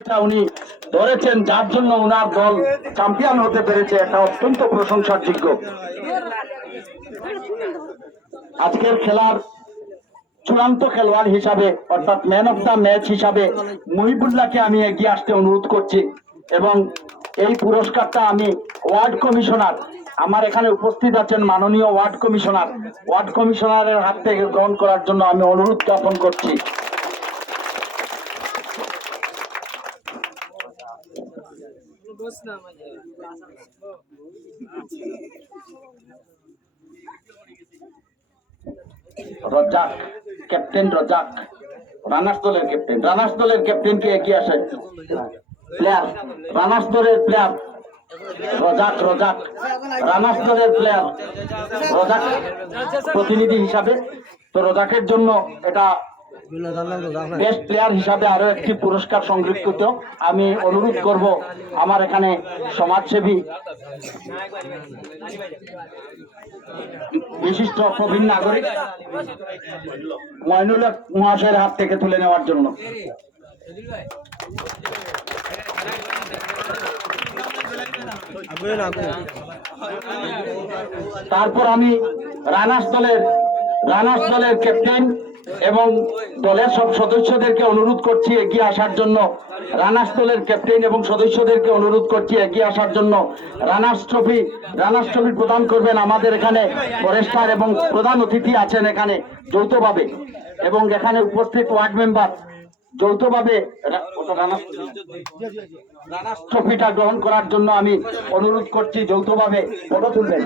উনি ধরেছেন, যার জন্য ওনার দল চ্যাম্পিয়ন হতে পেরেছে, এটা অত্যন্ত প্রশংসার যোগ্য। আজকের খেলার চূড়ান্ত খেলোয়াড় হিসাবে অর্থাৎ ম্যান অফ দ্য ম্যাচ হিসাবে মুহিবুল্লাহকে আমি এগিয়ে আসতে অনুরোধ করছি এবং এই পুরস্কারটা আমি ওয়ার্ড কমিশনার, আমার এখানে উপস্থিত আছেন মাননীয় ওয়ার্ড কমিশনারের হাত থেকে গ্রহণ করার জন্য আমি অনুরোধ জ্ঞাপন করছি। রজাক, ক্যাপ্টেন রজাক, রানার্স দলের ক্যাপ্টেনকে এগিয়ে আসে। প্লেয়ার, রানার্স দলের প্লেয়ার রজাক, রানার্স দলের প্লেয়ার রজাক প্রতিনিধি হিসাবে। তো রজাকের জন্য এটা বেস্ট প্লেয়ার হিসাবে আরো একটি পুরস্কার সংরক্ষিত। আমি অনুরোধ করব আমার এখানে সমাজসেবী বিশিষ্ট প্রবীণ নাগরিক মইনুল হক মহাশয়ের হাত থেকে তুলে নেওয়ার জন্য। তারপর আমি রানার্স দলের ক্যাপ্টেন এবং দলের সব সদস্যদেরকে অনুরোধ করছি এগিয়ে আসার জন্য। রানার্স দলের ক্যাপ্টেন এবং সদস্যদেরকে অনুরোধ করছি এগিয়ে আসার জন্য। রানার্স ট্রফি প্রদান করবেন আমাদের এখানে ফরেস্টার এবং প্রধান অতিথি আছেন এখানে যৌথভাবে, এবং এখানে উপস্থিত ওয়ার্ড মেম্বার যৌথভাবে ট্রফিটা গ্রহণ করার জন্য আমি অনুরোধ করছি, যৌথভাবে ফটো তুলবেন।